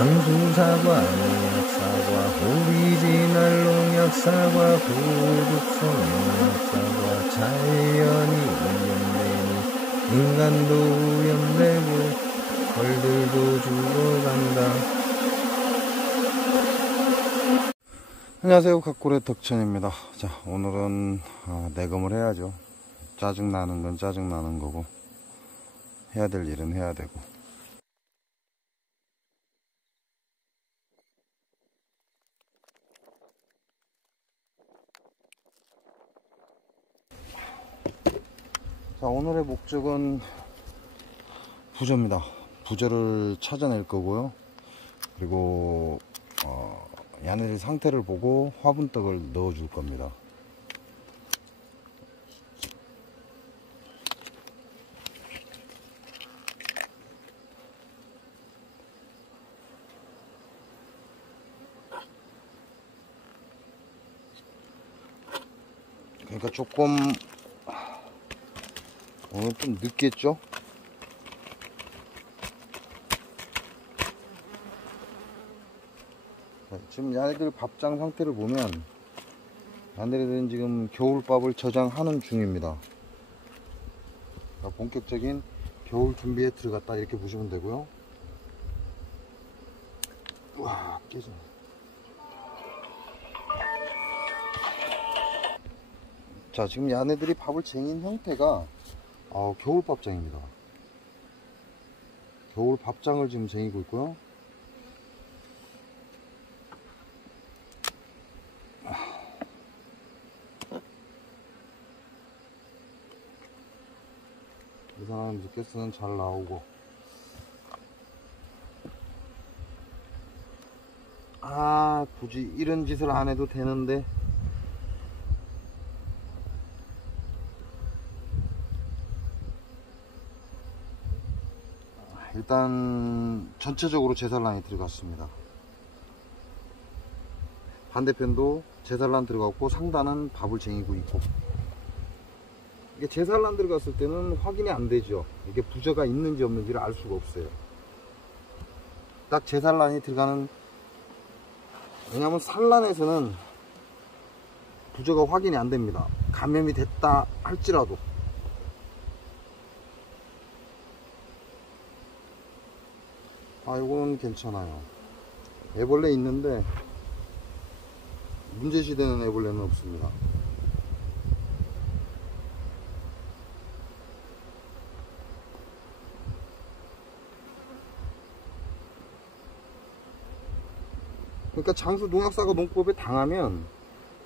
상수사과, 농약사과, 오리지널 농약사과, 고급성 농약사과, 자연이 오염되니 인간도 오염되고 벌들도 죽어간다. 안녕하세요, 각골의 덕천입니다. 자, 오늘은 내검을 해야죠. 짜증나는 건 짜증나는 거고 해야 될 일은 해야 되고. 자, 오늘의 목적은 부저입니다. 부저를 찾아낼 거고요. 그리고 야네들 상태를 보고 화분떡을 넣어 줄 겁니다. 그러니까 조금 오늘 좀 늦겠죠? 지금 야네들 밥장 상태를 보면 야네들은 지금 겨울밥을 저장하는 중입니다. 그러니까 본격적인 겨울 준비에 들어갔다 이렇게 보시면 되고요. 와, 깨져. 자, 지금 야네들이 밥을 쟁인 형태가 겨울밥장입니다. 겨울밥장을 지금 쟁이고 있고요. 이상한 뉴캐스는 잘 나오고, 굳이 이런 짓을 안 해도 되는데 일단 전체적으로 제살란이 들어갔습니다. 반대편도 제살란 들어갔고 상단은 밥을 쟁이고 있고. 이게 제살란 들어갔을 때는 확인이 안 되죠. 이게 부저가 있는지 없는지를 알 수가 없어요. 딱 제살란이 들어가는, 왜냐하면 산란에서는 부저가 확인이 안 됩니다. 감염이 됐다 할지라도. 이거는 괜찮아요. 애벌레 있는데 문제시되는 애벌레는 없습니다. 그러니까 장수 농약사과 농법에 당하면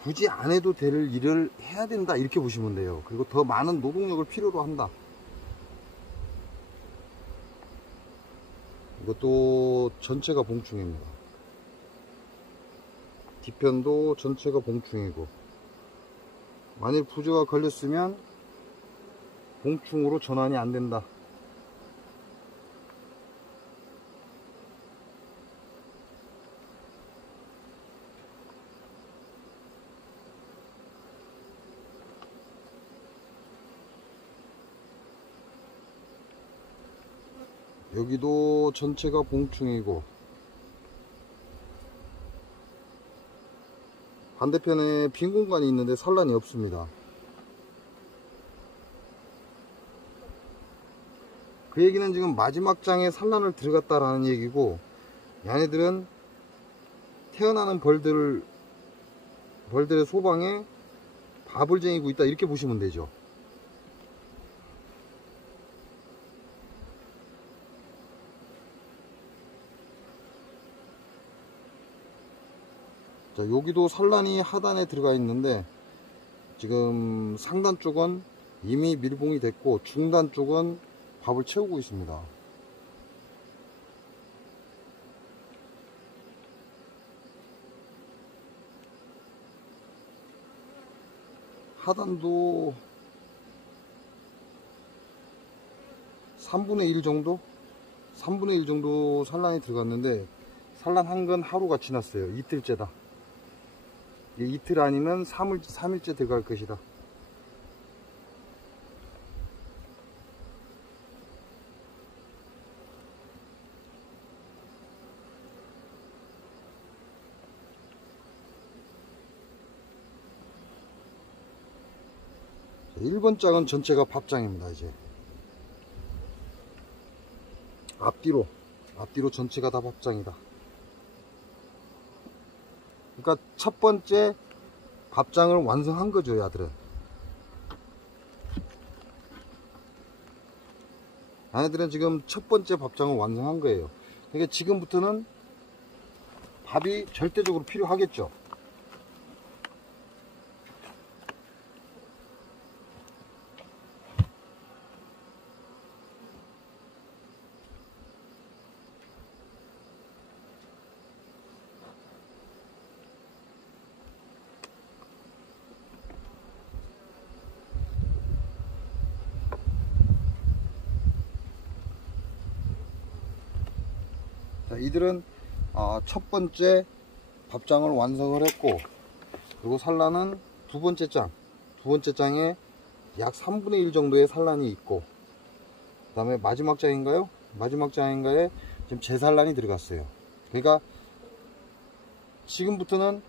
굳이 안 해도 될 일을 해야 된다 이렇게 보시면 돼요. 그리고 더 많은 노동력을 필요로 한다. 이것도 전체가 봉충입니다. 뒤편도 전체가 봉충이고, 만일 부저가 걸렸으면 봉충으로 전환이 안 된다. 여기도 전체가 봉충이고, 반대편에 빈 공간이 있는데 산란이 없습니다. 그 얘기는 지금 마지막 장에 산란을 들어갔다라는 얘기고, 얘네들은 태어나는 벌들의 소방에 밥을 쟁이고 있다 이렇게 보시면 되죠. 자, 여기도 산란이 하단에 들어가 있는데 지금 상단 쪽은 이미 밀봉이 됐고 중단 쪽은 밥을 채우고 있습니다. 하단도 3분의 1 정도? 3분의 1 정도 산란이 들어갔는데 산란한 건 하루가 지났어요. 이틀째다. 이틀 아니면 3일째 들어갈 것이다. 1번 장은 전체가 밥장입니다. 이제 앞뒤로 전체가 다 밥장이다. 그러니까 첫 번째 밥장을 완성한 거죠, 야들은. 얘네들은 지금 첫 번째 밥장을 완성한 거예요. 그러니까 지금부터는 밥이 절대적으로 필요하겠죠. 자, 이들은 첫 번째 밥장을 완성을 했고, 그리고 산란은 두 번째 장에 약 3분의 1 정도의 산란이 있고, 그 다음에 마지막 장인가요? 마지막 장인가에 지금 재산란이 들어갔어요. 그러니까 지금부터는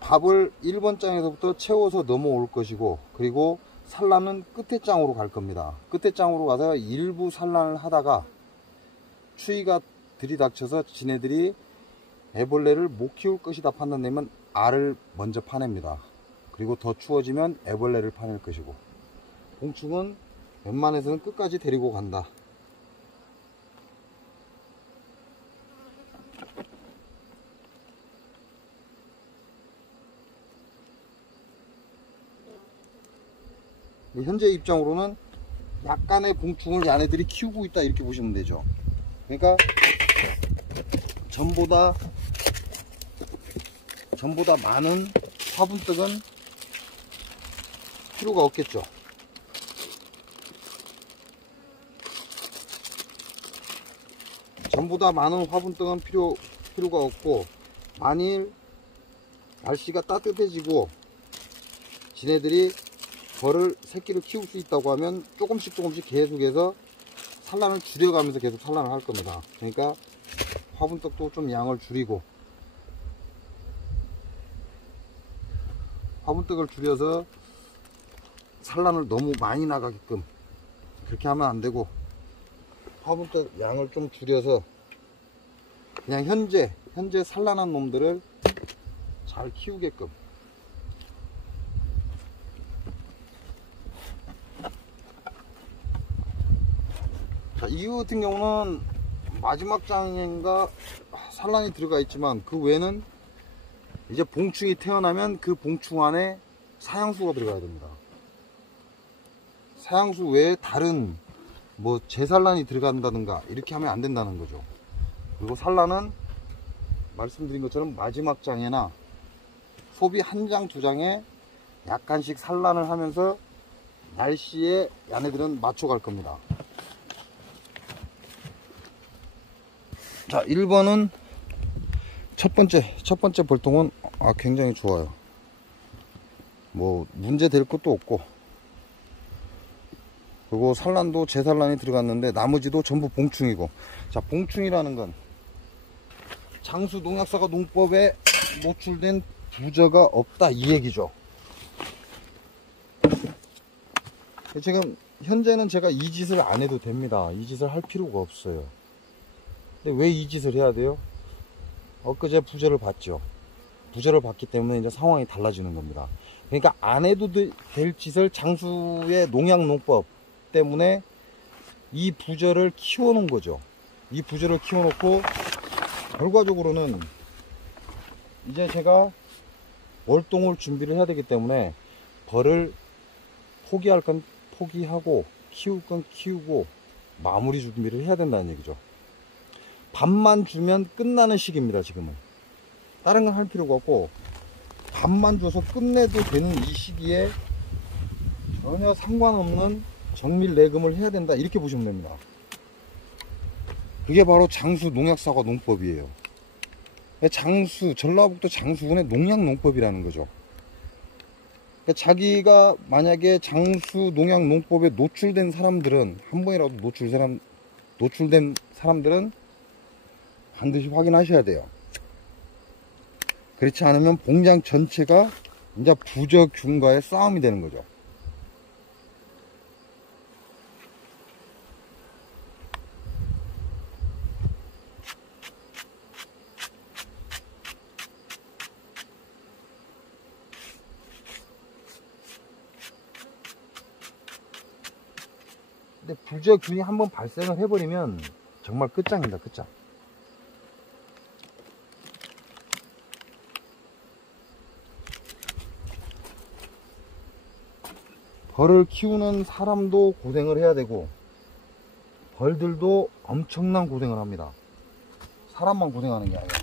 밥을 1번 장에서부터 채워서 넘어올 것이고, 그리고 산란은 끝에 장으로 갈 겁니다. 끝에 장으로 가서 일부 산란을 하다가 추위가 들이닥쳐서 지네들이 애벌레를 못 키울 것이다 판단되면 알을 먼저 파냅니다. 그리고 더 추워지면 애벌레를 파낼 것이고, 봉충은 웬만해서는 끝까지 데리고 간다. 현재 입장으로는 약간의 봉충을 얘네들이 키우고 있다, 이렇게 보시면 되죠. 그러니까 전보다 많은 화분떡은 필요가 없겠죠. 전보다 많은 화분떡은 필요가 없고, 만일 날씨가 따뜻해지고 지네들이 새끼를 키울 수 있다고 하면 조금씩 계속해서 산란을 줄여가면서 계속 산란을 할 겁니다. 그러니까 화분떡도 좀 양을 줄이고, 화분떡을 줄여서 산란을 너무 많이 나가게끔 그렇게 하면 안 되고, 화분떡 양을 좀 줄여서 그냥 현재 산란한 놈들을 잘 키우게끔. 자, 이거 같은 경우는 마지막 장인가 산란이 들어가 있지만, 그 외에는 이제 봉충이 태어나면 그 봉충 안에 사양수가 들어가야 됩니다. 사양수 외에 다른 뭐 재산란이 들어간다든가 이렇게 하면 안 된다는 거죠. 그리고 산란은 말씀드린 것처럼 마지막 장에나 소비 한 장, 두 장에 약간씩 산란을 하면서 날씨에 얘네들은 맞춰갈 겁니다. 자, 1번은 첫 번째 벌통은 굉장히 좋아요. 뭐 문제 될 것도 없고, 그리고 산란도 재산란이 들어갔는데 나머지도 전부 봉충이고. 자, 봉충이라는 건 장수 농약사과 농법에 노출된 부저가 없다, 이 얘기죠. 지금 현재는 제가 이 짓을 안 해도 됩니다. 이 짓을 할 필요가 없어요. 근데 왜 이 짓을 해야 돼요? 엊그제 부저를 봤죠. 부저를 봤기 때문에 이제 상황이 달라지는 겁니다. 그러니까 안 해도 될 짓을 장수의 농약농법 때문에 이 부저를 키워놓은 거죠. 이 부저를 키워놓고 결과적으로는 이제 제가 월동을 준비를 해야 되기 때문에 벌을 포기할 건 포기하고 키울 건 키우고 마무리 준비를 해야 된다는 얘기죠. 밥만 주면 끝나는 시기입니다. 지금은 다른 건 할 필요가 없고, 밥만 줘서 끝내도 되는 이 시기에 전혀 상관없는 정밀 내금을 해야 된다, 이렇게 보시면 됩니다. 그게 바로 장수 농약사과 농법이에요. 전라북도 장수군의 농약농법이라는 거죠. 자기가 만약에 장수 농약농법에 노출된 사람들은, 한 번이라도 노출된 사람들은 반드시 확인하셔야 돼요. 그렇지 않으면 봉장 전체가 이제 부저균과의 싸움이 되는 거죠. 근데 부재균이 한번 발생을 해버리면 정말 끝장입니다. 끝장. 벌을 키우는 사람도 고생을 해야 되고 벌들도 엄청난 고생을 합니다. 사람만 고생하는 게 아니라.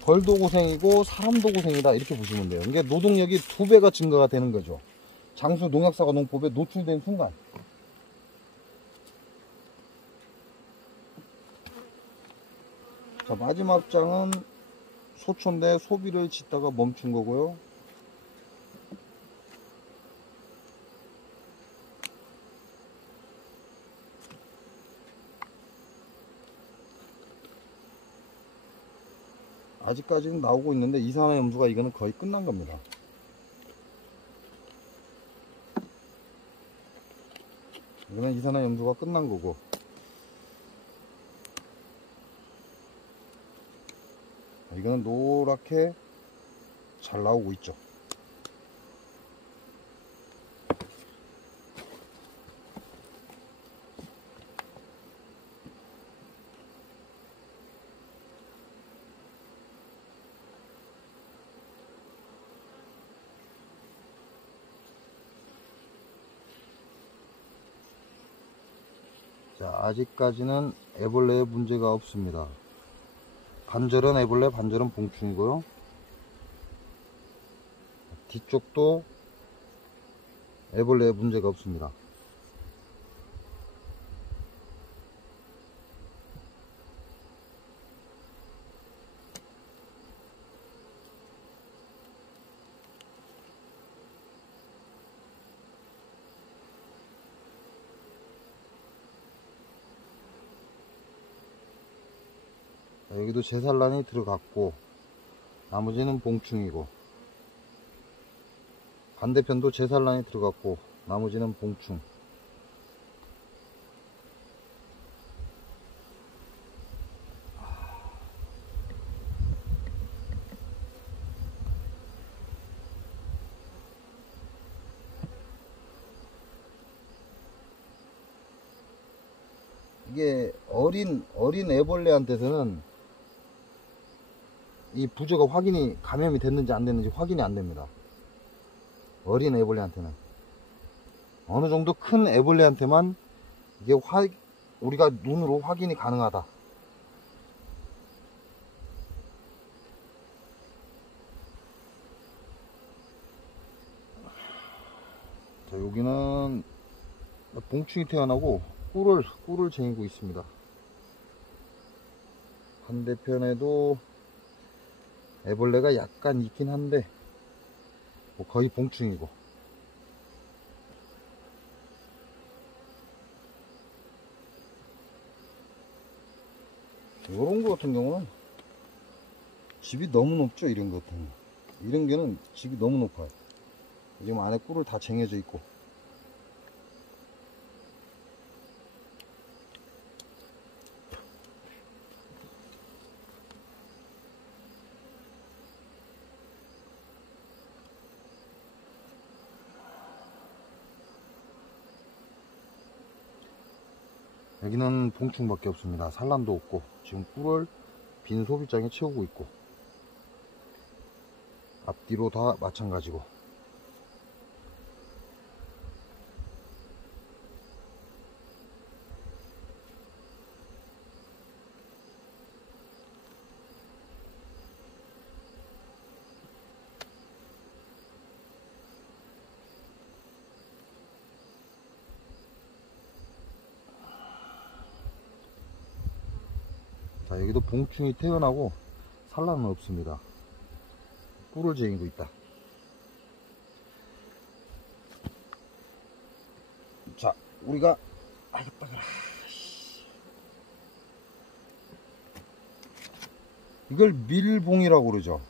벌도 고생이고 사람도 고생이다, 이렇게 보시면 돼요. 이게 노동력이 2배가 증가가 되는 거죠. 장수 농약사과 농법에 노출된 순간. 자, 마지막 장은 소초인데 소비를 짓다가 멈춘 거고요. 아직까지는 나오고 있는데 이산화염수가 이거는 거의 끝난 겁니다. 이거는 이산화염수가 끝난 거고, 이거는 노랗게 잘 나오고 있죠. 자, 아직까지는 애벌레에 문제가 없습니다. 반절은 애벌레, 반절은 봉충이고요. 뒤쪽도 애벌레에 문제가 없습니다. 여기도 제산란이 들어갔고 나머지는 봉충이고, 반대편도 제산란이 들어갔고 나머지는 봉충. 이게 어린 애벌레한테서는 이 부조가 감염이 됐는지 안 됐는지 확인이 안 됩니다. 어린 애벌레한테는. 어느 정도 큰 애벌레한테만 이게 우리가 눈으로 확인이 가능하다. 자, 여기는 봉충이 태어나고 꿀을 쟁이고 있습니다. 반대편에도 애벌레가 약간 있긴 한데 뭐 거의 봉충이고, 이런 거 같은 경우는 집이 너무 높죠. 이런 거 같은 거, 이런 게는 집이 너무 높아요. 지금 안에 꿀을 다 쟁여져 있고. 여기는 봉충밖에 없습니다. 산란도 없고 지금 꿀을 빈 소비장에 채우고 있고, 앞뒤로 다 마찬가지고. 자, 여기도 봉충이 태어나고 산란은 없습니다. 꿀을 쟁이고 있다. 자, 우리가 이걸 밀봉이라고 그러죠.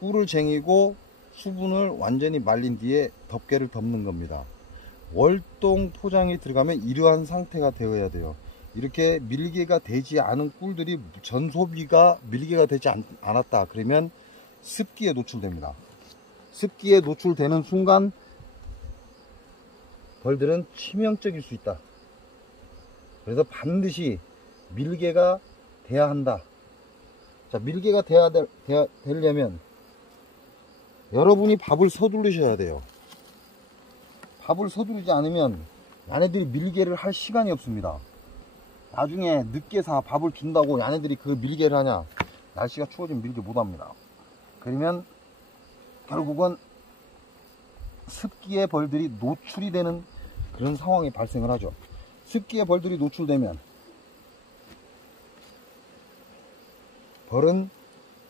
꿀을 쟁이고 수분을 완전히 말린 뒤에 덮개를 덮는 겁니다. 월동 포장이 들어가면 이러한 상태가 되어야 돼요. 이렇게 밀개가 되지 않은 꿀들이 전소비가 밀개가 되지 않았다 그러면 습기에 노출됩니다. 습기에 노출되는 순간 벌들은 치명적일 수 있다. 그래서 반드시 밀개가 돼야 한다. 자, 밀개가 되려면 여러분이 밥을 서두르셔야 돼요. 밥을 서두르지 않으면 야네들이 밀개를 할 시간이 없습니다. 나중에 늦게 밥을 준다고 야네들이 그 밀개를 하냐? 날씨가 추워지면 밀개 못합니다. 그러면 결국은 습기에 벌들이 노출이 되는 그런 상황이 발생을 하죠. 습기에 벌들이 노출되면 벌은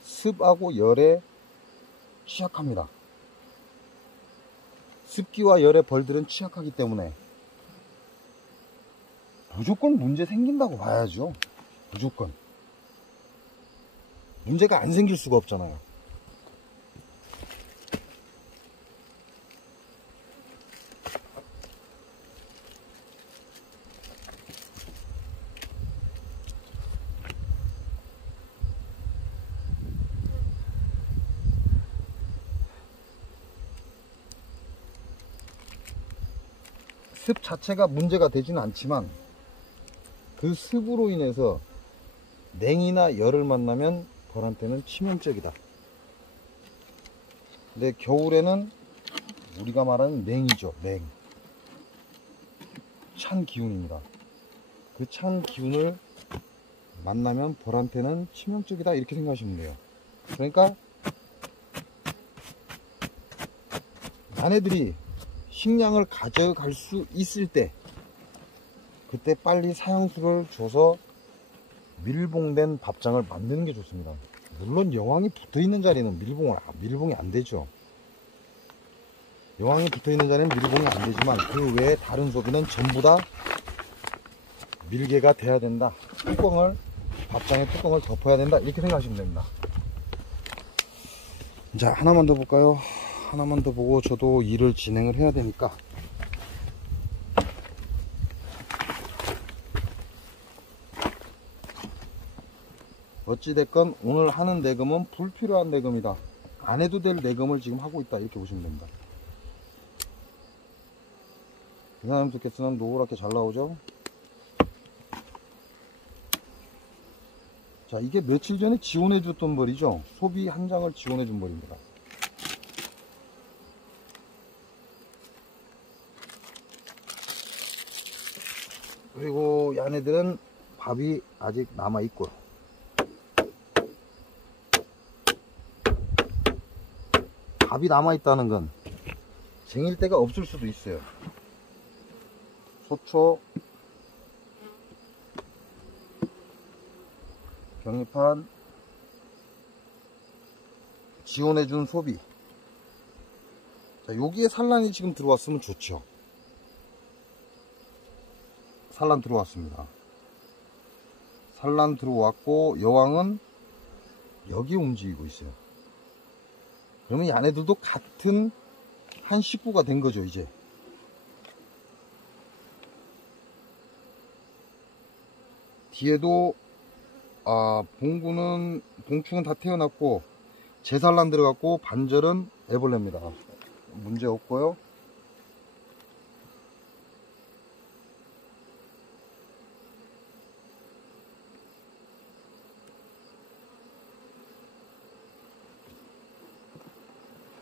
습하고 열에 취약합니다. 습기와 열에 벌들은 취약하기 때문에 무조건 문제 생긴다고 봐야죠. 무조건. 문제가 안 생길 수가 없잖아요. 습 자체가 문제가 되지는 않지만 그 습으로 인해서 냉이나 열을 만나면 벌한테는 치명적이다. 근데 겨울에는 우리가 말하는 냉이죠. 냉. 찬 기운입니다. 그 찬 기운을 만나면 벌한테는 치명적이다, 이렇게 생각하시면 돼요. 그러니까 자네들이 식량을 가져갈 수 있을 때 그때 빨리 사형수를 줘서 밀봉된 밥장을 만드는 게 좋습니다. 물론 여왕이 붙어있는 자리는 밀봉이 안 되죠. 여왕이 붙어있는 자리는 밀봉이 안 되지만 그 외에 다른 소비는 전부 다 밀개가 돼야 된다. 밥장에 뚜껑을 덮어야 된다, 이렇게 생각하시면 됩니다. 자, 하나만 더 볼까요? 하나만 더 보고 저도 일을 진행을 해야 되니까. 어찌됐건 오늘 하는 내금은 불필요한 내금이다. 안 해도 될 내금을 지금 하고 있다, 이렇게 보시면 됩니다. 이 사람 좋겠으면 노랗게 잘 나오죠. 자, 이게 며칠 전에 지원해 줬던 벌이죠. 소비 한 장을 지원해 준 벌입니다. 그리고 얘네들은 밥이 아직 남아 있고요. 밥이 남아 있다는 건 쟁일 때가 없을 수도 있어요. 소초, 경리판, 지원해준 소비. 자, 여기에 산란이 지금 들어왔으면 좋죠. 산란 들어왔습니다. 산란 들어왔고 여왕은 여기 움직이고 있어요. 그러면 이 안에들도 같은 한 식구가 된 거죠, 이제. 뒤에도 봉충은 다 태어났고 재산란 들어갔고 반절은 애벌레입니다. 문제 없고요.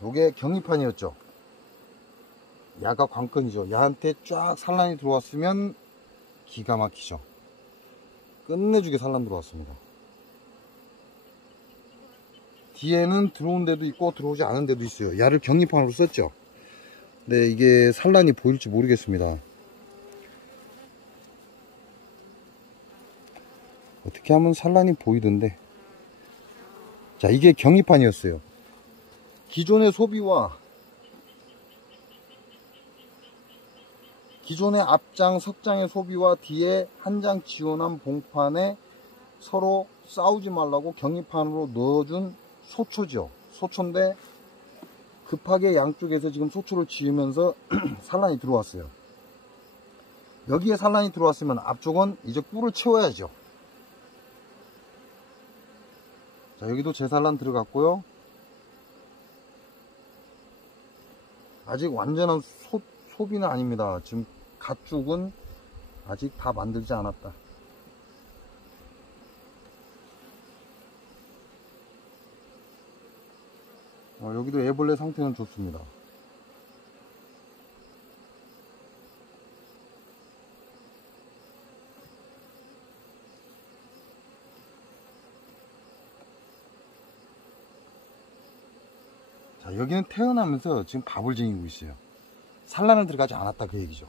요게 경리판이었죠. 야가 관건이죠. 야한테 쫙 산란이 들어왔으면 기가 막히죠. 끝내주게 산란 들어왔습니다. 뒤에는 들어온 데도 있고 들어오지 않은 데도 있어요. 야를 경리판으로 썼죠. 근데 이게 산란이 보일지 모르겠습니다. 어떻게 하면 산란이 보이던데. 자, 이게 경리판이었어요. 기존의 소비와 기존의 앞장 석장의 소비와 뒤에 한 장 지원한 봉판에 서로 싸우지 말라고 경리판으로 넣어준 소초죠. 소초인데 급하게 양쪽에서 지금 소초를 지으면서 산란이 들어왔어요. 여기에 산란이 들어왔으면 앞쪽은 이제 꿀을 채워야죠. 자, 여기도 재산란 들어갔고요. 아직 완전한 소비는 아닙니다. 지금 가축은 아직 다 만들지 않았다. 여기도 애벌레 상태는 좋습니다. 자, 여기는 태어나면서 지금 밥을 쟁이고 있어요. 산란을 들어가지 않았다 그 얘기죠.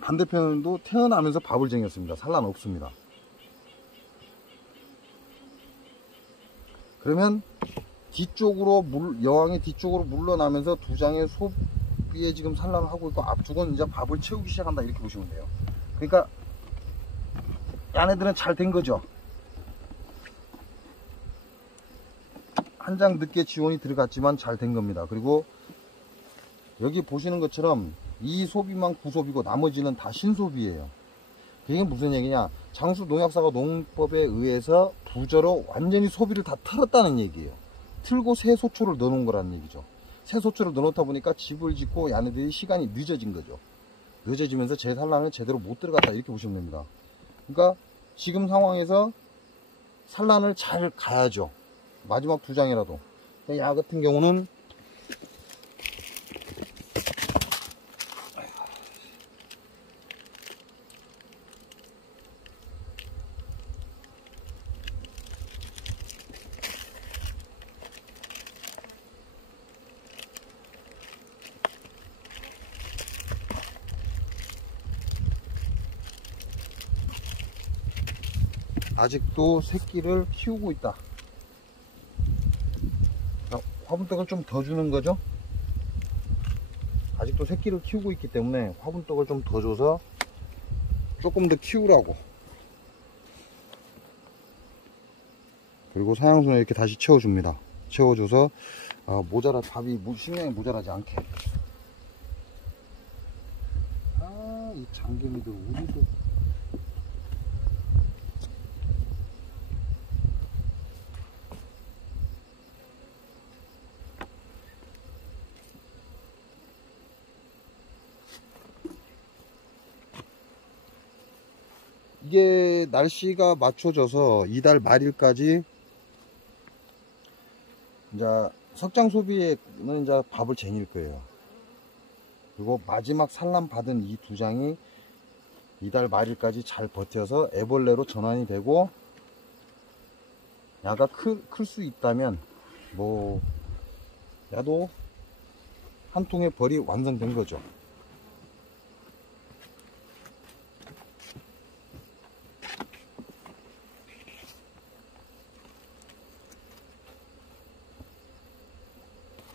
반대편도 태어나면서 밥을 쟁였습니다. 산란 없습니다. 그러면 뒤쪽으로 여왕이 뒤쪽으로 물러나면서 두 장의 소비에 지금 산란을 하고 있고, 앞쪽은 이제 밥을 채우기 시작한다 이렇게 보시면 돼요. 그러니까 얘네들은 잘 된 거죠. 한 장 늦게 지원이 들어갔지만 잘 된 겁니다. 그리고 여기 보시는 것처럼 이 소비만 구소비고 나머지는 다 신소비예요. 이게 무슨 얘기냐, 장수 농약사가 농법에 의해서 부저로 완전히 소비를 다 틀었다는 얘기예요. 틀고 새 소초를 넣어놓은 거라는 얘기죠. 새 소초를 넣어놓다 보니까 집을 짓고 야네들이 시간이 늦어진 거죠. 늦어지면서 재산란을 제대로 못 들어갔다 이렇게 보시면 됩니다. 그러니까 지금 상황에서 산란을 잘 가야죠. 마지막 두 장이라도. 야 같은 경우는 아직도 새끼를 키우고 있다. 화분떡을 좀 더 주는 거죠. 아직도 새끼를 키우고 있기 때문에 화분떡을 좀 더 줘서 조금 더 키우라고. 그리고 사양수는 이렇게 다시 채워줍니다. 채워줘서 밥이 식량이 모자라지 않게. 이 장개미들 우리도 이게 날씨가 맞춰져서 이달 말일까지 이제 석장 소비에는 이제 밥을 쟁일 거예요. 그리고 마지막 산란 받은 이 두 장이 이달 말일까지 잘 버텨서 애벌레로 전환이 되고, 야가 클 수 있다면 야도 한 통의 벌이 완성된 거죠.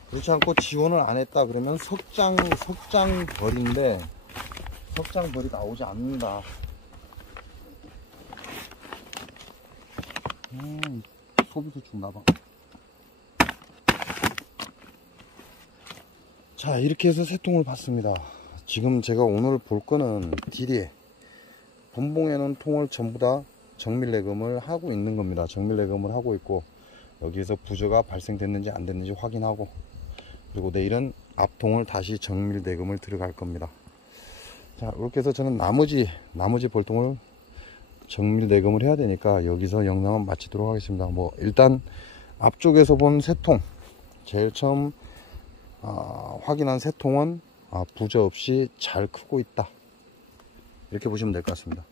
그렇지 않고 지원을 안 했다 그러면 석장 벌인데 석장 벌이 나오지 않는다. 소비도 죽나봐. 자, 이렇게 해서 세 통을 봤습니다. 지금 제가 오늘 볼 거는 딜이 분봉에는 통을 전부 다 정밀 내금을 하고 있는 겁니다. 정밀 내금을 하고 있고, 여기에서 부저가 발생됐는지 안 됐는지 확인하고, 그리고 내일은 앞통을 다시 정밀 내금을 들어갈 겁니다. 자, 이렇게 해서 저는 나머지 볼통을 정밀 내금을 해야 되니까 여기서 영상은 마치도록 하겠습니다. 일단 앞쪽에서 본 세 통, 제일 처음 확인한 세 통은 부저 없이 잘 크고 있다, 이렇게 보시면 될 것 같습니다.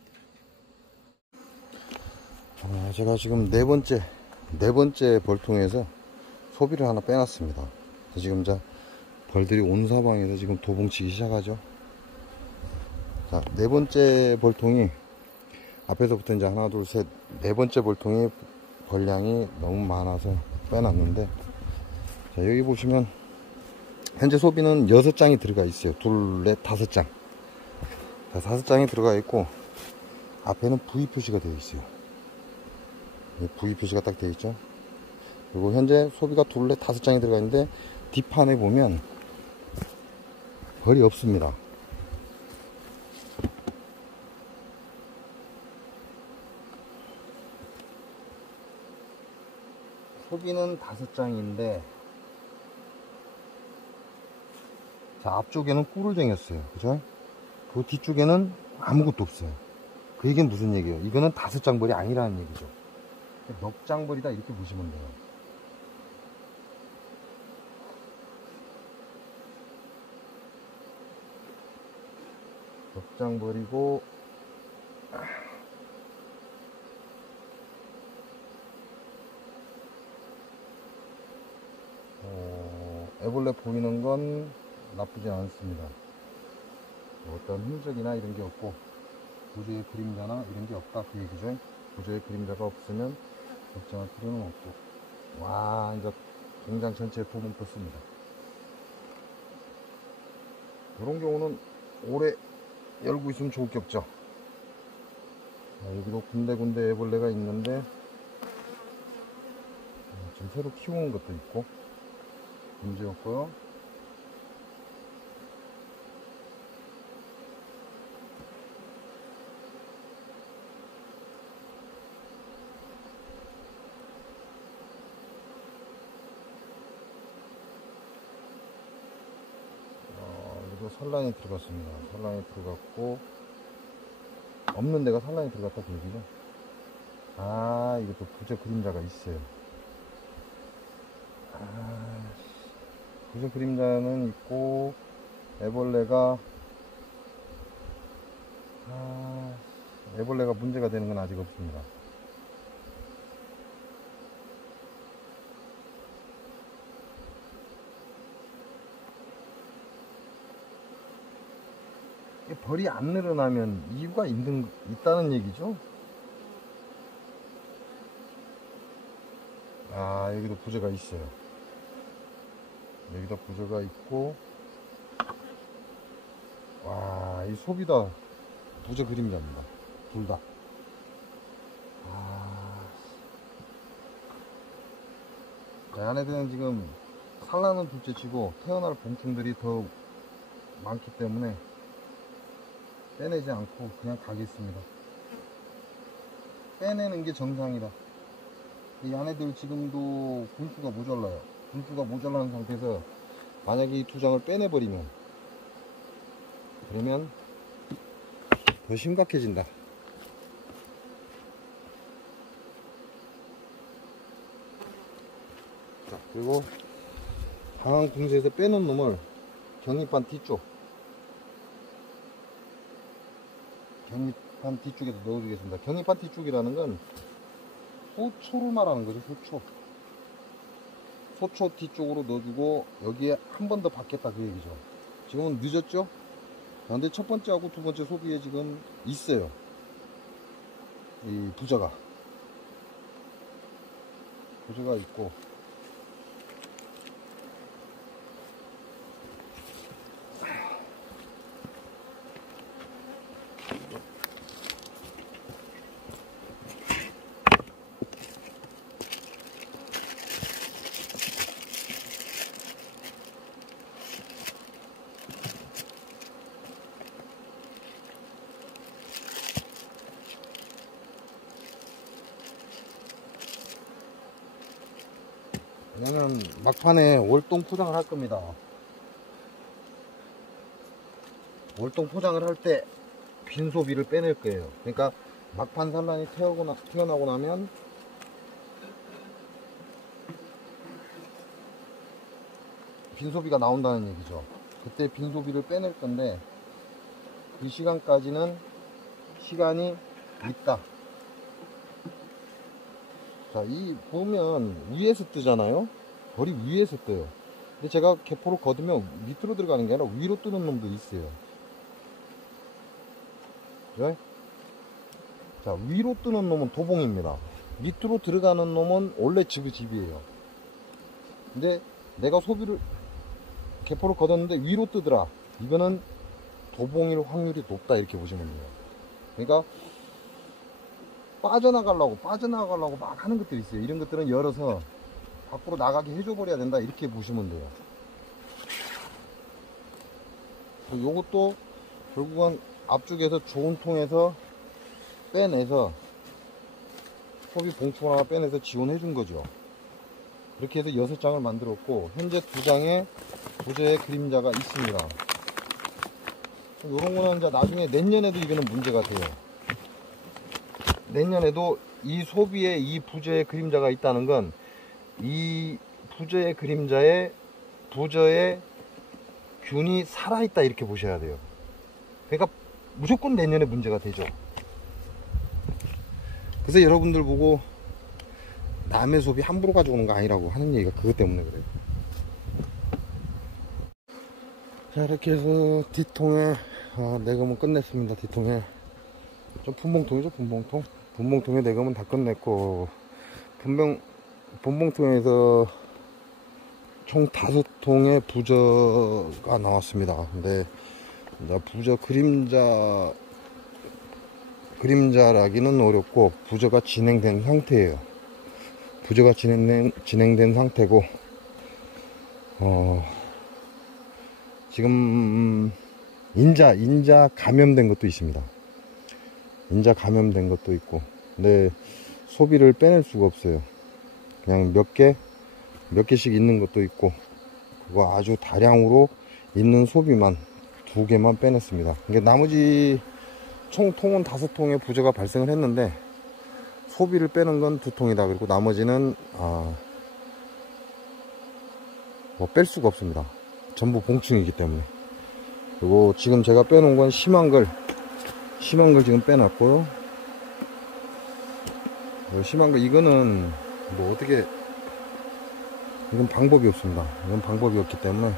제가 지금 네 번째 벌통에서 소비를 하나 빼놨습니다. 지금 벌들이 온 사방에서 지금 도봉치기 시작하죠. 자, 네 번째 벌통이 앞에서부터 이제 하나 둘 셋, 네 번째 벌통이 벌량이 너무 많아서 빼놨는데, 자, 여기 보시면 현재 소비는 6장이 들어가 있어요. 둘, 넷, 5장. 자, 5장이 들어가 있고, 앞에는 V 표시가 되어 있어요. V 표시가 딱 되어 있죠. 그리고 현재 소비가 둘, 넷, 5장이 들어가 있는데, 뒷판에 보면 벌이 없습니다. 소비는 5장인데 자, 앞쪽에는 꿀을 쟁였어요. 그죠? 그 뒤쪽에는 아무것도 없어요. 그 얘기는 무슨 얘기예요? 이거는 5장벌이 아니라는 얘기죠. 넉 장벌이다 이렇게 보시면 돼요. 넉 장벌이고 애벌레 보이는 건 나쁘지 않습니다. 어떤 흔적이나 이런 게 없고 보조의 그림자나 이런 게 없다 그 얘기죠. 보조의 그림자가 없으면 걱정할 필요는 없고. 와, 이제 공장 전체에 도움 떴습니다. 이런 경우는 오래 열고 있으면 좋을 게 없죠. 자, 여기도 군데군데 애벌레가 있는데 지금 새로 키우는 것도 있고 문제 없고요. 여기도 산란이 들어갔습니다. 산란이 들어갔고 없는 데가 산란이 들어갔다 그 얘기죠. 아, 이것도 부적 그림자가 있어요. 부적 그림자는 있고 애벌레가 애벌레가 문제가 되는 건 아직 없습니다. 벌이 안 늘어나면 이유가 있다는 얘기죠. 아, 여기도 부저가 있어요. 여기다 부저가 있고, 와, 이 소비다 부저 그림자입니다. 둘 다. 안에는 지금 산란은 둘째 치고 태어날 봉충들이 더 많기 때문에 빼내지 않고 그냥 가겠습니다. 빼내는 게 정상이다. 이 안에들 지금도 분수가 모자라요. 분수가 모자라는 상태에서 만약에 이 2장을 빼내버리면 그러면 더 심각해진다. 자, 그리고 방황 궁수에서 빼놓은 놈을 경립판 뒤쪽 경립판 뒤쪽에서 넣어주겠습니다. 경립판 뒤쪽이라는 건 소초를 말하는 거죠. 소초 뒤쪽으로 넣어주고 여기에 한 번 더 받겠다 그 얘기죠. 지금은 늦었죠. 근데 첫 번째하고 두 번째 소비에 지금 있어요. 이 부저가 있고, 얘는 막판에 월동 포장을 할 겁니다. 월동 포장을 할 때 빈소비를 빼낼 거예요. 그러니까 막판 산란이 태어나고 나면 빈소비가 나온다는 얘기죠. 그때 빈소비를 빼낼 건데 그 시간까지는 시간이 있다. 자, 이 보면 위에서 뜨잖아요. 벌이 위에서 떠요. 근데 제가 개포를 거두면 밑으로 들어가는 게 아니라 위로 뜨는 놈도 있어요. 그래? 자, 위로 뜨는 놈은 도봉입니다. 밑으로 들어가는 놈은 원래 지그집이에요. 근데 내가 소비를 개포를 거뒀는데 위로 뜨더라. 이거는 도봉일 확률이 높다 이렇게 보시면 돼요. 그러니까 빠져나가려고 막 하는 것들이 있어요. 이런 것들은 열어서 밖으로 나가게 해줘 버려야 된다 이렇게 보시면 돼요. 요것도 결국은 앞쪽에서 좋은 통에서 빼내서 소비 봉투 하나 빼내서 지원해 준 거죠. 그렇게 해서 6장을 만들었고 현재 2장에 부저의 그림자가 있습니다. 요런 거는 이제 나중에 내년에도 이거는 문제가 돼요. 내년에도 이 소비에 이 부저의 그림자가 있다는 건 이 부저의 그림자에 부저의 균이 살아있다 이렇게 보셔야 돼요. 그러니까 무조건 내년에 문제가 되죠. 그래서 여러분들 보고 남의 소비 함부로 가져오는 거 아니라고 하는 얘기가 그것 때문에 그래요. 자, 이렇게 해서 뒷통에 내검은 끝냈습니다. 뒷통에 좀 분봉통이죠. 분봉통에 내검은 다 끝냈고 분봉통에서 총 5통의 부저가 나왔습니다. 근데 이제 부저 그림자라기는 어렵고 부저가 진행된 상태예요. 부저가 진행된 상태고 지금 인자 감염된 것도 있습니다. 인자 감염된 것도 있고, 근데 소비를 빼낼 수가 없어요. 그냥 몇 개씩 있는 것도 있고, 그거 아주 다량으로 있는 소비만 2개만 빼냈습니다. 그러니까 나머지 총 통은 5통의 부저가 발생을 했는데 소비를 빼는 건 2통이다. 그리고 나머지는 뭐 뺄 수가 없습니다. 전부 봉충이기 때문에. 그리고 지금 제가 빼놓은 건 심한 걸 지금 빼놨고요. 심한 거 이거는 뭐 어떻게, 이건 방법이 없습니다. 이건 방법이 없기 때문에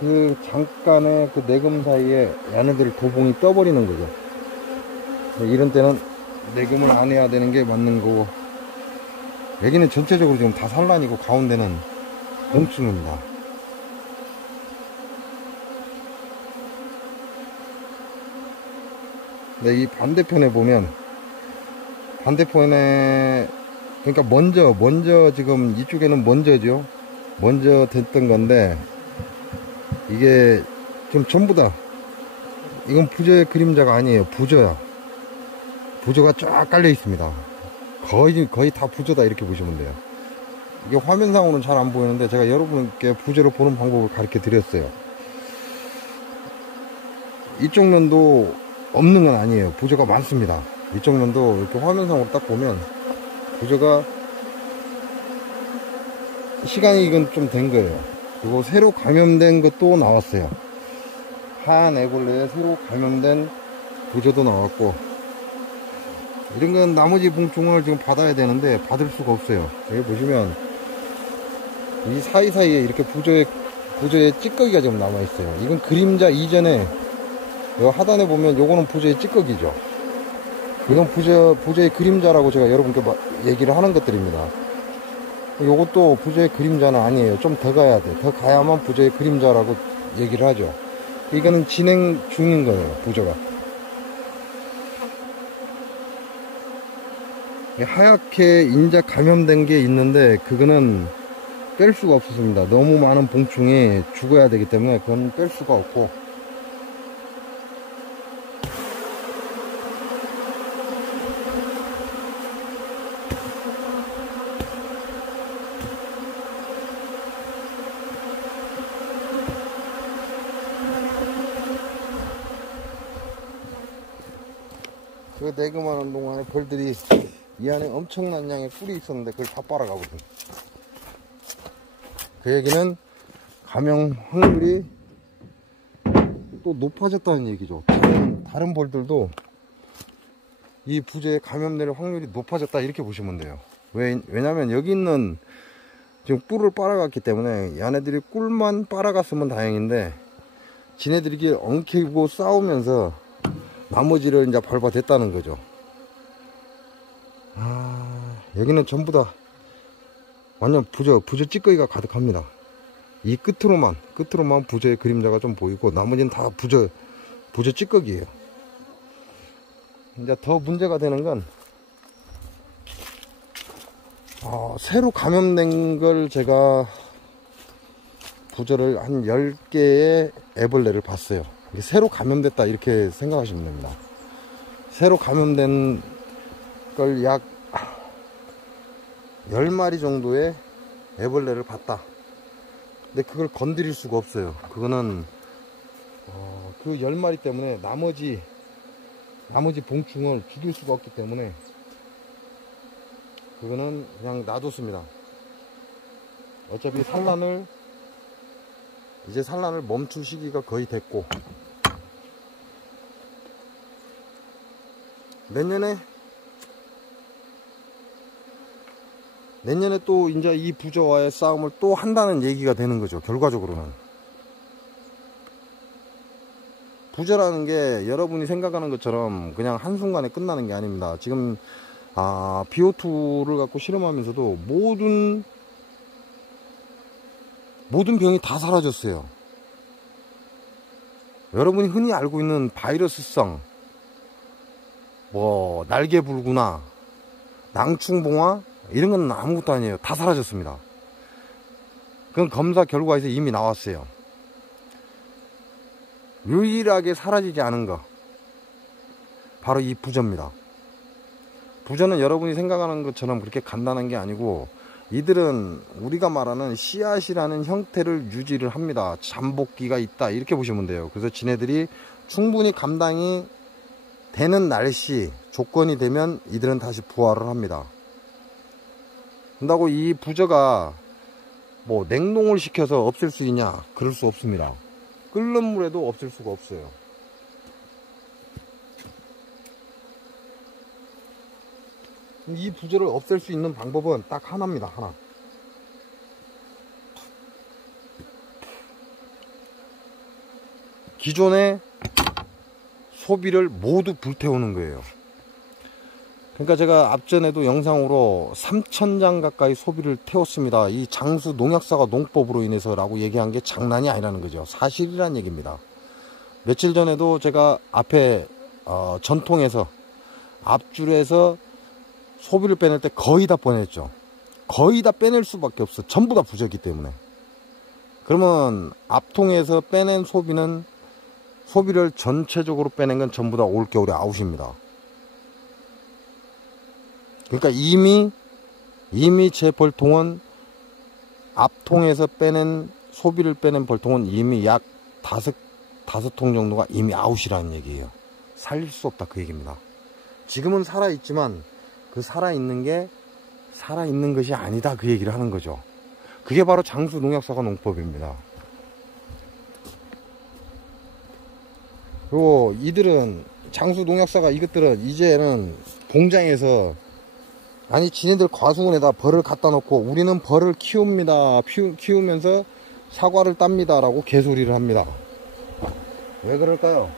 그 잠깐의 그 내금 사이에 얘네들 도봉이 떠버리는 거죠. 이런 때는 내금을 안 해야 되는 게 맞는 거고, 여기는 전체적으로 지금 다 산란이고 가운데는 봉충입니다. 근데 이 반대편에 보면, 그러니까 먼저 지금 이쪽에는 먼저 됐던 건데, 이게 지금 전부 다, 이건 부저의 그림자가 아니에요. 부저야. 부저가 쫙 깔려 있습니다. 거의 다 부저다 이렇게 보시면 돼요. 이게 화면상으로는 잘 안 보이는데 제가 여러분께 부저를 보는 방법을 가르쳐 드렸어요. 이쪽 면도 없는 건 아니에요. 부저가 많습니다. 이쪽 면도 이렇게 화면상으로 딱 보면 부저가 시간이 이건 좀 된 거예요. 그리고 새로 감염된 것도 나왔어요. 하얀 애벌레에 새로 감염된 부저도 나왔고, 이런 건 나머지 봉충을 지금 받아야 되는데 받을 수가 없어요. 여기 보시면 이 사이사이에 이렇게 부저의 찌꺼기가 지금 남아있어요. 이건 그림자 이전에 요 하단에 보면 요거는 부저의 찌꺼기죠. 이건 부저의 그림자라고 제가 여러분께 얘기를 하는 것들입니다. 요것도 부저의 그림자는 아니에요. 좀 더 가야 돼. 더 가야만 부저의 그림자라고 얘기를 하죠. 이거는 진행 중인 거예요. 부저가 하얗게 인자 감염된 게 있는데 그거는 뺄 수가 없었습니다. 너무 많은 봉충이 죽어야 되기 때문에 그건 뺄 수가 없고, 그 내금하는 동안에 벌들이 이 안에 엄청난 양의 꿀이 있었는데 그걸 다 빨아가거든. 그 얘기는 감염 확률이 또 높아졌다는 얘기죠. 다른 벌들도 이 부저에 감염될 확률이 높아졌다 이렇게 보시면 돼요. 왜냐면 여기 있는 지금 꿀을 빨아갔기 때문에 얘네들이 꿀만 빨아갔으면 다행인데 지네들이 엉키고 싸우면서 나머지를 이제 밟아댔다는 거죠. 여기는 전부 다 완전 부저 찌꺼기가 가득합니다. 이 끝으로만 부저의 그림자가 좀 보이고 나머지는 다 부저 찌꺼기예요. 이제 더 문제가 되는 건 새로 감염된 걸 제가 부저를 한 10개의 애벌레를 봤어요. 이게 새로 감염됐다 이렇게 생각하시면 됩니다. 새로 감염된 걸 약 10마리 정도의 애벌레를 봤다. 근데 그걸 건드릴 수가 없어요. 그거는 그 10마리 때문에 나머지 봉충을 죽일 수가 없기 때문에 그거는 그냥 놔뒀습니다. 어차피 이제 산란을 멈출 시기가 거의 됐고, 내년에 또 이제 이 부저와의 싸움을 또 한다는 얘기가 되는 거죠. 결과적으로는 부저라는 게 여러분이 생각하는 것처럼 그냥 한순간에 끝나는 게 아닙니다. 지금 BO2를 갖고 실험하면서도 모든 병이 다 사라졌어요. 여러분이 흔히 알고 있는 바이러스성 날개불구나, 낭충봉화 이런 건 아무것도 아니에요. 다 사라졌습니다. 그건 검사 결과에서 이미 나왔어요. 유일하게 사라지지 않은 거 바로 이 부저입니다. 부저는 여러분이 생각하는 것처럼 그렇게 간단한 게 아니고, 이들은 우리가 말하는 씨앗이라는 형태를 유지를 합니다. 잠복기가 있다 이렇게 보시면 돼요. 그래서 지네들이 충분히 감당이 되는 날씨 조건이 되면 이들은 다시 부활을 합니다. 그런다고 이 부저가 냉동을 시켜서 없앨 수 있냐? 그럴 수 없습니다. 끓는 물에도 없앨 수가 없어요. 이 부저를 없앨 수 있는 방법은 딱 하나입니다. 하나. 기존의 소비를 모두 불태우는 거예요. 그러니까 제가 앞전에도 영상으로 3,000장 가까이 소비를 태웠습니다. 이 장수 농약사과 농법으로 인해서 라고 얘기한 게 장난이 아니라는 거죠. 사실이란 얘기입니다. 며칠 전에도 제가 앞에 전통에서 앞줄에서 소비를 빼낼 때 거의 다 빼냈죠. 거의 다 빼낼 수밖에 없어. 전부 다 부저기 때문에. 그러면 앞통에서 빼낸 소비를 전체적으로 빼낸 건 전부 다 올겨울에 아웃입니다. 그러니까 이미 제 벌통은 앞통에서 소비를 빼낸 벌통은 이미 약 5통 정도가 이미 아웃이라는 얘기예요. 살릴 수 없다 그 얘기입니다. 지금은 살아있지만 그 살아있는 것이 아니다 그 얘기를 하는 거죠. 그게 바로 장수 농약사과 농법입니다. 그리고 이들은 장수 농약사가 이것들은 이제는 공장에서 지네들 과수원에다 벌을 갖다 놓고 우리는 벌을 키웁니다. 키우면서 사과를 땁니다 라고 개소리를 합니다. 왜 그럴까요?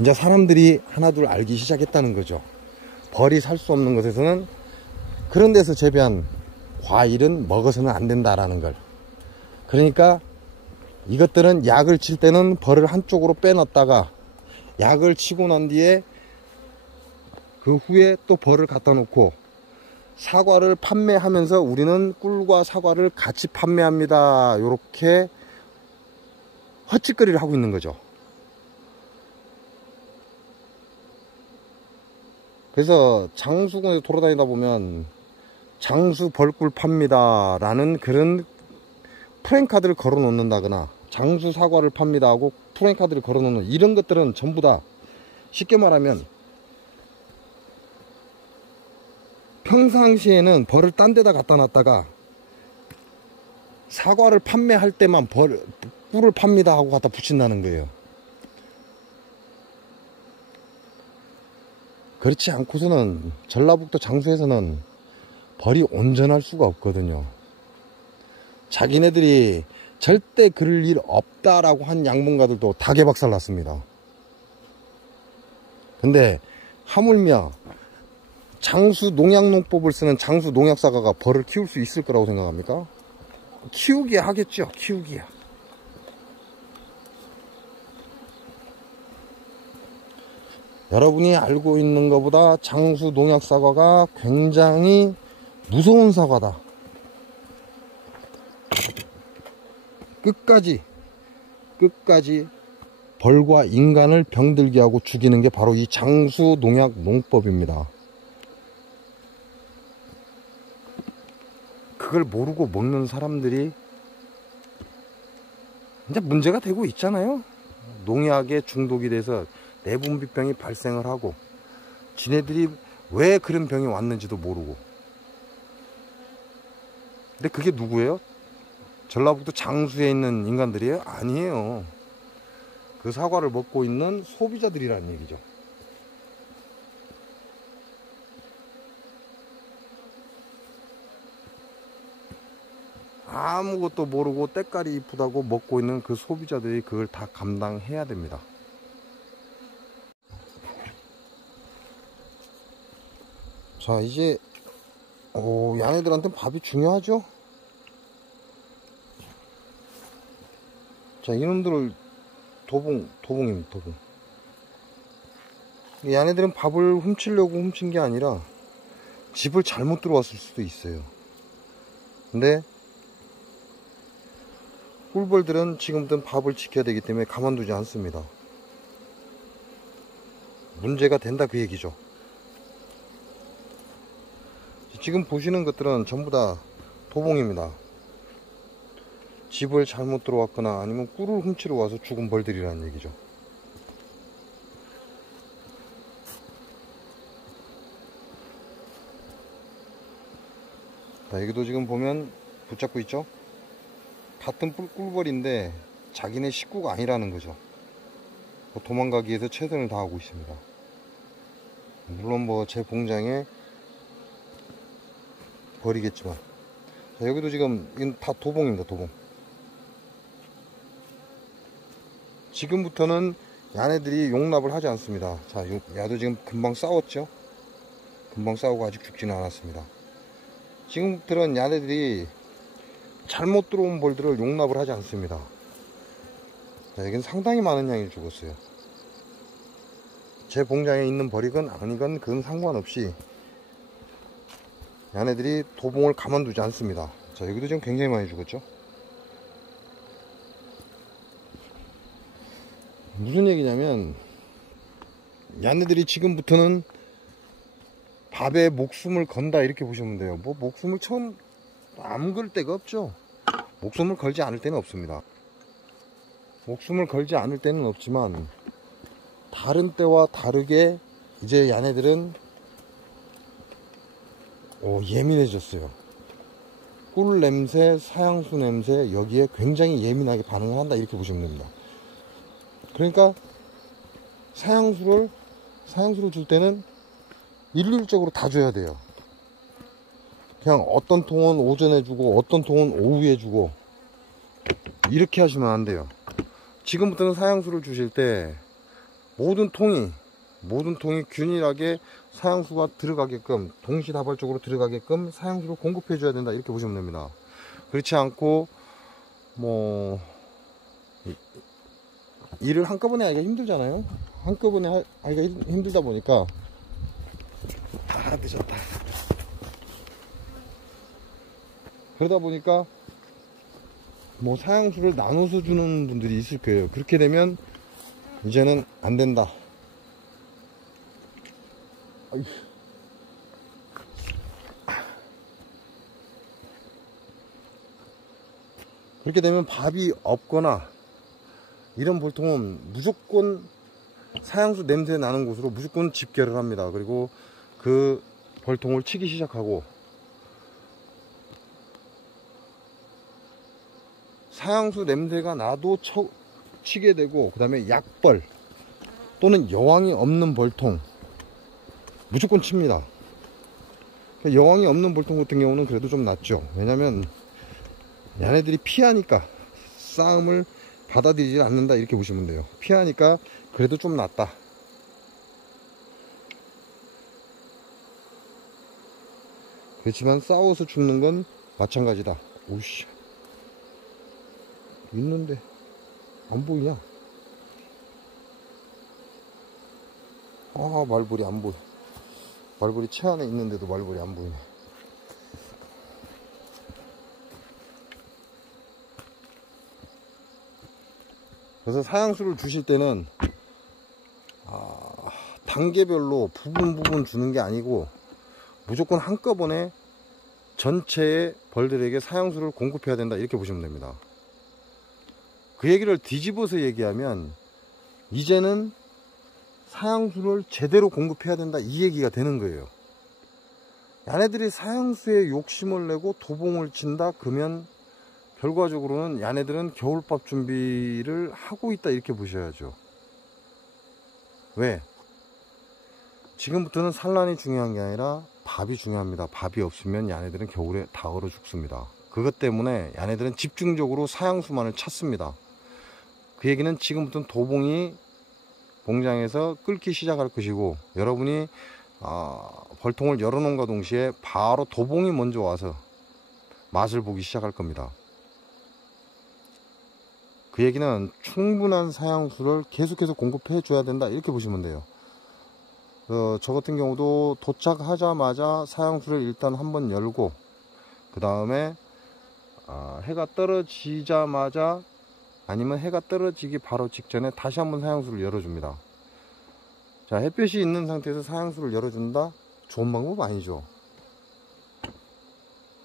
이제 사람들이 하나둘 알기 시작했다는 거죠. 벌이 살 수 없는 것에서는 그런 데서 재배한 과일은 먹어서는 안 된다라는 걸. 그러니까 이것들은 약을 칠 때는 벌을 한쪽으로 빼놨다가 약을 치고 난 뒤에 그 후에 또 벌을 갖다 놓고 사과를 판매하면서 우리는 꿀과 사과를 같이 판매합니다. 이렇게 헛짓거리를 하고 있는 거죠. 그래서 장수군에 돌아다니다 보면 장수 벌꿀 팝니다 라는 그런 프랜카드를 걸어 놓는다거나 장수 사과를 팝니다 하고 프랜카드를 걸어 놓는 이런 것들은 전부 다 쉽게 말하면 평상시에는 벌을 딴 데다 갖다 놨다가 사과를 판매할 때만 꿀을 팝니다 하고 갖다 붙인다는 거예요. 그렇지 않고서는 전라북도 장수에서는 벌이 온전할 수가 없거든요. 자기네들이 절대 그럴 일 없다라고 한 양봉가들도 다 개박살 났습니다. 근데 하물며 장수 농약농법을 쓰는 장수 농약사과가 벌을 키울 수 있을 거라고 생각합니까? 키우기야 하겠죠. 키우기야. 여러분이 알고 있는 것보다 장수 농약사과가 굉장히 무서운 사과다. 끝까지 벌과 인간을 병들게 하고 죽이는 게 바로 이 장수 농약 농법입니다. 그걸 모르고 먹는 사람들이 이제 문제가 되고 있잖아요. 농약에 중독이 돼서 내분비병이 발생을 하고, 지네들이 왜 그런 병이 왔는지도 모르고. 근데 그게 누구예요? 전라북도 장수에 있는 인간들이에요? 아니에요. 그 사과를 먹고 있는 소비자들이라는 얘기죠. 아무것도 모르고 때깔이 이쁘다고 먹고 있는 그 소비자들이 그걸 다 감당해야 됩니다. 자, 이제 야네들한테 밥이 중요하죠. 자, 이놈들을 도봉입니다. 도봉. 야네들은 밥을 훔치려고 훔친 게 아니라 집을 잘못 들어왔을 수도 있어요. 근데 꿀벌들은 지금부터는 밥을 지켜야 되기 때문에 가만두지 않습니다. 문제가 된다 그 얘기죠. 지금 보시는 것들은 전부 다 도봉입니다. 집을 잘못 들어왔거나 아니면 꿀을 훔치러 와서 죽은 벌들이라는 얘기죠. 자, 여기도 지금 보면 붙잡고 있죠. 같은 꿀벌인데 자기네 식구가 아니라는 거죠. 도망가기 위해서 최선을 다하고 있습니다. 물론 뭐 제 봉장에 버리겠지만. 자, 여기도 지금 이건 다 도봉입니다. 도봉. 지금부터는 야네들이 용납을 하지 않습니다. 자, 야도 지금 금방 싸웠죠. 금방 싸우고 아직 죽지는 않았습니다. 지금부터는 야네들이 잘못 들어온 벌들을 용납을 하지 않습니다. 자, 여기는 상당히 많은 양이 죽었어요. 제 봉장에 있는 벌이건 아니건 그건 상관없이 야네들이 도봉을 가만두지 않습니다. 자, 여기도 지금 굉장히 많이 죽었죠. 무슨 얘기냐면 야네들이 지금부터는 밥에 목숨을 건다 이렇게 보시면 돼요. 뭐 목숨을 처음 안 걸 데가 없죠. 목숨을 걸지 않을 때는 없습니다. 목숨을 걸지 않을 때는 없지만 다른 때와 다르게 이제 야네들은 예민해졌어요. 꿀 냄새, 사양수 냄새, 여기에 굉장히 예민하게 반응을 한다 이렇게 보시면 됩니다. 그러니까 사양수를 줄 때는 일률적으로 다 줘야 돼요. 그냥 어떤 통은 오전에 주고 어떤 통은 오후에 주고 이렇게 하시면 안 돼요. 지금부터는 사양수를 주실 때 모든 통이 균일하게 사양수가 들어가게끔, 동시다발적으로 들어가게끔 사양수를 공급해 줘야 된다 이렇게 보시면 됩니다. 그렇지 않고 뭐 일을 한꺼번에 하기가 힘들잖아요. 한꺼번에 하기가 힘들다 보니까 늦었다. 그러다 보니까 뭐 사양수를 나눠서 주는 분들이 있을 거예요. 그렇게 되면 이제는 안 된다. 그렇게 되면 밥이 없거나 이런 벌통은 무조건 사양수 냄새 나는 곳으로 무조건 집결을 합니다. 그리고 그 벌통을 치기 시작하고, 사양수 냄새가 나도 치게 되고, 그 다음에 약벌 또는 여왕이 없는 벌통 무조건 칩니다. 여왕이 없는 벌통 같은 경우는 그래도 좀 낫죠. 왜냐면 얘네들이 피하니까 싸움을 받아들이지 않는다 이렇게 보시면 돼요. 피하니까 그래도 좀 낫다. 그렇지만 싸워서 죽는 건 마찬가지다. 오씨, 있는데 안 보이냐? 말벌이 안 보여. 말벌이 채 안에 있는데도 말벌이 안 보이네. 그래서 사양수를 주실 때는 단계별로 부분 주는 게 아니고 무조건 한꺼번에 전체의 벌들에게 사양수를 공급해야 된다, 이렇게 보시면 됩니다. 그 얘기를 뒤집어서 얘기하면 이제는 사양수를 제대로 공급해야 된다, 이 얘기가 되는 거예요. 야네들이 사양수에 욕심을 내고 도봉을 친다 그러면 결과적으로는 야네들은 겨울밥 준비를 하고 있다, 이렇게 보셔야죠. 왜? 지금부터는 산란이 중요한 게 아니라 밥이 중요합니다. 밥이 없으면 야네들은 겨울에 다 얼어 죽습니다. 그것 때문에 야네들은 집중적으로 사양수만을 찾습니다. 그 얘기는 지금부터는 도봉이 봉장에서 끓기 시작할 것이고, 여러분이 벌통을 열어놓은과 동시에 바로 도봉이 먼저 와서 맛을 보기 시작할 겁니다. 그 얘기는 충분한 사양수를 계속해서 공급해 줘야 된다, 이렇게 보시면 돼요. 저 같은 경우도 도착하자마자 사양수를 일단 한번 열고, 그 다음에 해가 떨어지자마자 아니면 해가 떨어지기 바로 직전에 다시 한번 사양수를 열어줍니다. 자, 햇볕이 있는 상태에서 사양수를 열어준다? 좋은 방법 아니죠.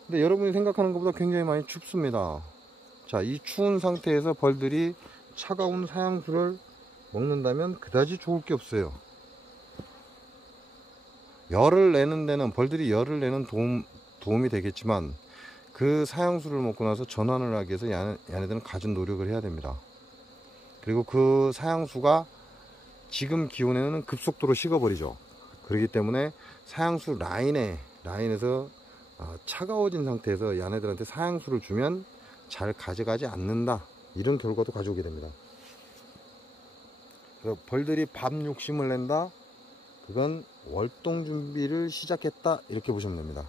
근데 여러분이 생각하는 것보다 굉장히 많이 춥습니다. 자, 이 추운 상태에서 벌들이 차가운 사양수를 먹는다면 그다지 좋을 게 없어요. 열을 내는 데는, 벌들이 열을 내는 도움이 되겠지만, 그 사양수를 먹고 나서 전환을 하기 위해서 야네들은 갖은 노력을 해야 됩니다. 그리고 그 사양수가 지금 기온에는 급속도로 식어버리죠. 그렇기 때문에 사양수 라인에서 차가워진 상태에서 야네들한테 사양수를 주면 잘 가져가지 않는다, 이런 결과도 가져오게 됩니다. 그래서 벌들이 밥 욕심을 낸다, 그건 월동 준비를 시작했다, 이렇게 보시면 됩니다.